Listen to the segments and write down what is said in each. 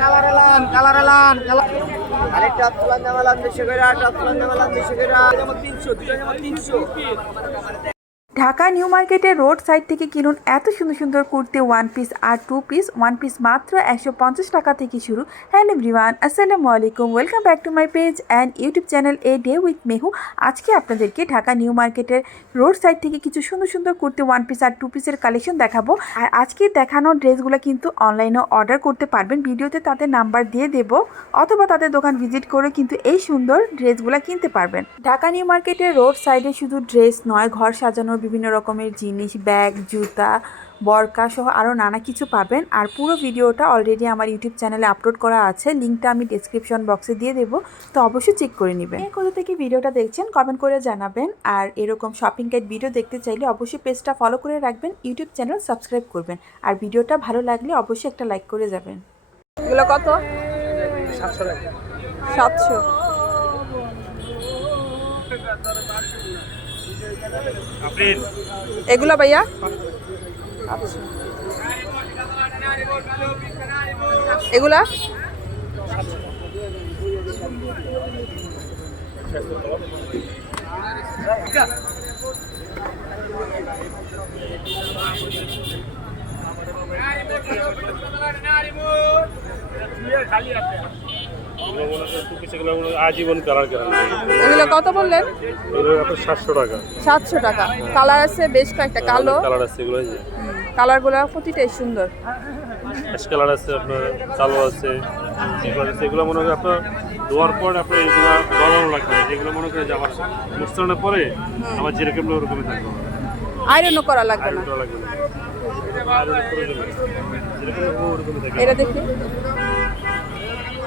Colour এলান colour এলান আরে টপ তুলান দাম এলান দুশো করে টপ তুলান দাম এলান দুশো করে তিনশো তিনশো। ঢাকা নিউ মার্কেটের রোড সাইড থেকে কিনুন এত সুন্দর সুন্দর কুর্তি ওয়ান পিস আর টু পিস ওয়ান পিস মাত্র একশো পঞ্চাশ টাকা থেকে শুরু। হ্যালো এভরিওয়ান আসসালামু আলাইকুম। Welcome back to my page and YouTube channel a day with Mehu আজকে আপনাদেরকে ঢাকা নিউ মার্কেটের রোড সাইড থেকে কিছু সুন্দর সুন্দর কুর্তি ওয়ান পিস আর টু পিসের কালেকশন দেখাবো। আর আজকে দেখানো ড্রেসগুলো কিন্তু অনলাইনেও অর্ডার করতে পারবেন। ভিডিওতে তাদের নাম্বার দিয়ে দেব অথবা তাদের দোকান ভিজিট করে কিন্তু এই সুন্দর ড্রেসগুলো কিনতে পারবেন। ঢাকা নিউ মার্কেটের রোড সাইডে শুধু ড্রেস নয়, ঘর সাজানোর বিভিন্ন রকমের জিনিস ব্যাগ জুতা বরকা সহ আরও নানা কিছু পাবেন। আর পুরো ভিডিওটা অলরেডি আমার ইউটিউব চ্যানেলে আপলোড করা আছে। লিঙ্কটা আমি ডিসক্রিপশন বক্সে দিয়ে দেবো। তো অবশ্যই চেক করে নেবেন। কোথা থেকে ভিডিওটা দেখছেন কমেন্ট করে জানাবেন। আর এরকম শপিং গাইড ভিডিও দেখতে চাইলে অবশ্যই পেজটা ফলো করে রাখবেন ইউটিউব চ্যানেল সাবস্ক্রাইব করবেন। আর ভিডিওটা ভালো লাগলে অবশ্যই একটা লাইক করে যাবেন। এগুলো কত? সাতশো। এগুলো ভাইয়া আচ্ছা এগুলা আজীবন কালার এগুলো কত বললেন? এগুলো আপনার সাতশো টাকা। সাতশো টাকা কালার আছে বেশ কয়েকটা কালো। কালার আছে এগুলো যে কালারগুলো প্রতিটাই সুন্দর। অ্যাশ কালার আছে আপনার কালো আছে আছে এগুলো মনে হয় আপনার ধোয়ার পর আপনার এগুলো গলানো লাগবে। যেগুলো মনে করে যে আমার মুস্তানের পরে আমার যেরকম ওরকমই থাকবে আয়রনও করা লাগবে না। এটা দেখি।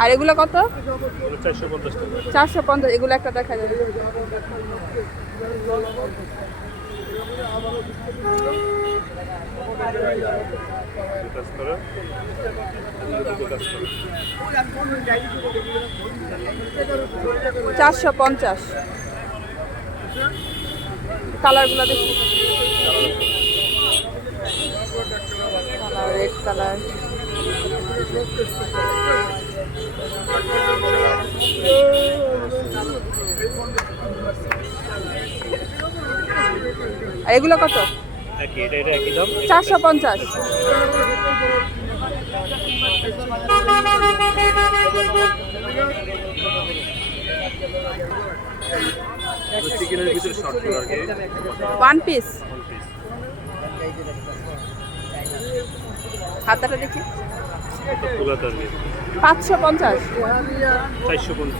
আর এগুলো কত? চারশো পঞ্চাশ, এগুলো একটা দেখা যাবে। চারশো পঞ্চাশ। কালারগুলো দেখি। Colour, red colour. আর এগুলো কত? চারশো পঞ্চাশ। ওয়ান পিস হাতাটা দেখি। পাঁচশো পঞ্চাশ।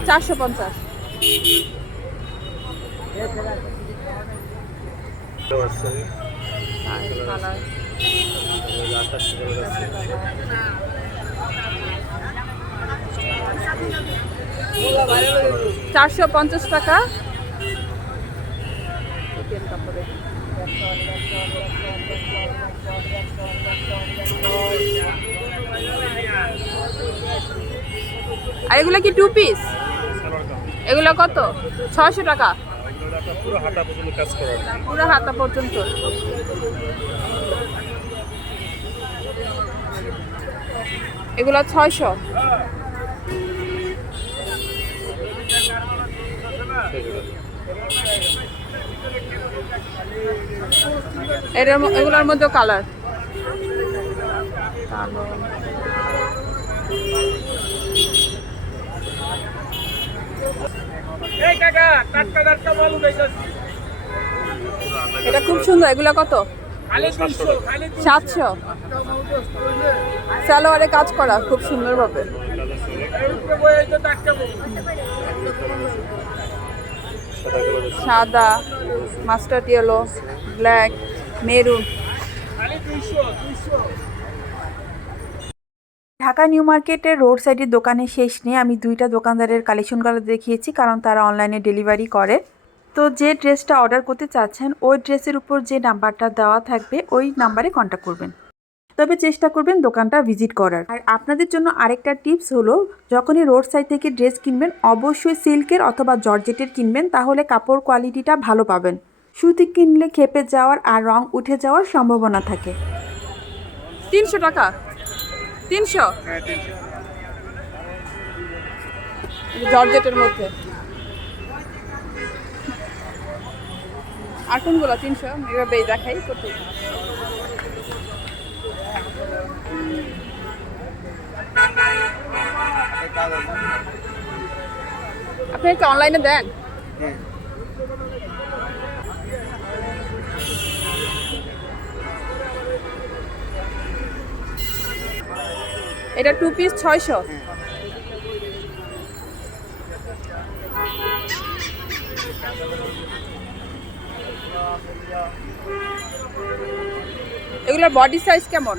চারশো পঞ্চাশ। চারশো পঞ্চাশ। টাকা। কাপড়ে আর এগুলো কি টু পিস এগুলো কত? ছয়শো টাকা। পুরো হাতা পর্যন্ত। এগুলো ছয়শো। এটার এগুলোর মধ্যে কালার কালো এটা খুব সুন্দর এগুলো কত? সাতশো? সালোয়ারে কাজ করা খুব সুন্দরভাবে। সাদা mustard yellow black maroon. Dhaka new মার্কেটের রোড সাইডের দোকানে শেষ নেই। আমি দুইটা দোকানদারের কালেকশন করা দেখিয়েছি, কারণ তারা অনলাইনে ডেলিভারি করে। তো যে ড্রেসটা অর্ডার করতে চাচ্ছেন, ওই ড্রেসের উপর যে নাম্বারটা দেওয়া থাকবে, ওই নাম্বারে কন্ট্যাক্ট করবেন। তবে চেষ্টা করবেন দোকানটা ভিজিট করার। আর আপনাদের জন্য আরেকটা টিপস হলো, যখনই রোড সাইড থেকে ড্রেস কিনবেন, অবশ্যই সিল্কের অথবা জর্জেটের কিনবেন, তাহলে কাপড় কোয়ালিটিটা ভালো পাবেন। সুতি কিনলে খেপে যাওয়ার আর রং উঠে যাওয়ার সম্ভাবনা থাকে। তিনশো টাকা? তিনশো? জর্জেটের মধ্যে। আর কোনগুলো? তিনশো? এভাবে দেখাই করতে আপনি কি অনলাইনে দেন। এটা টু পিস ছয়শো। এগুলোর বডি সাইজ কেমন?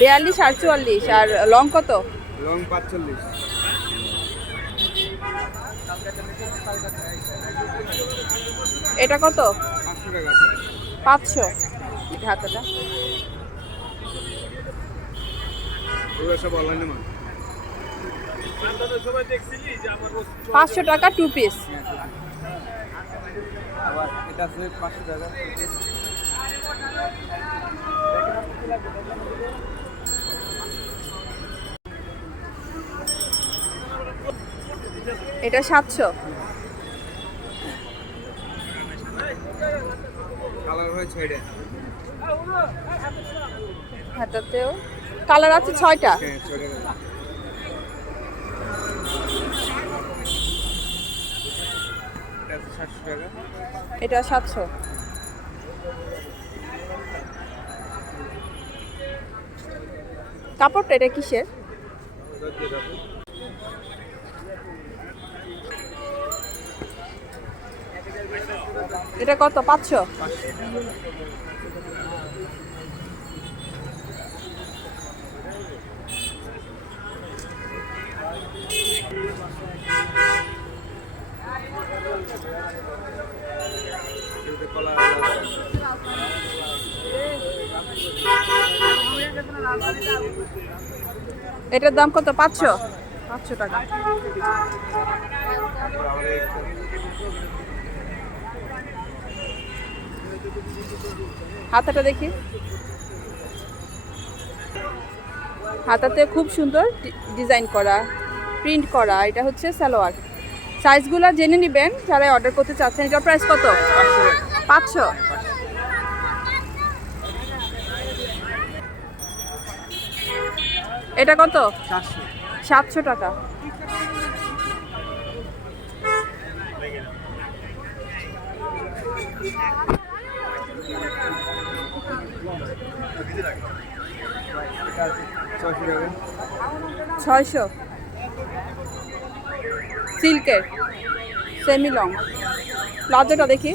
বিয়াল্লিশ আর চুয়াল্লিশ আর লং কত? লং পাঁচচল্লিশ। এটা কত? পাঁচশো টাকা। পাঁচশো টাকা টু পিস এটা সাতশো। কালার হয় ছয়টা হাতাতেও। কালার আছে ছয়টা। এটা সাতশো। কাপড়টা এটা কিসের? এটা কত? পাঁচশো? এটার দাম কত? পাঁচশো? পাঁচশো টাকা। হাতাটা দেখি। হাতাতে খুব সুন্দর ডিজাইন করা। প্রিন্ট করা এটা হচ্ছে সালোয়ার। সাইজগুলো জেনে নেবেন যারা অর্ডার করতে চাচ্ছেন এটার প্রাইস কত? পাঁচশো। এটা কত? সাতশো টাকা। ছয়শো। সিল্কের সেমি লং প্লাজোটা দেখি।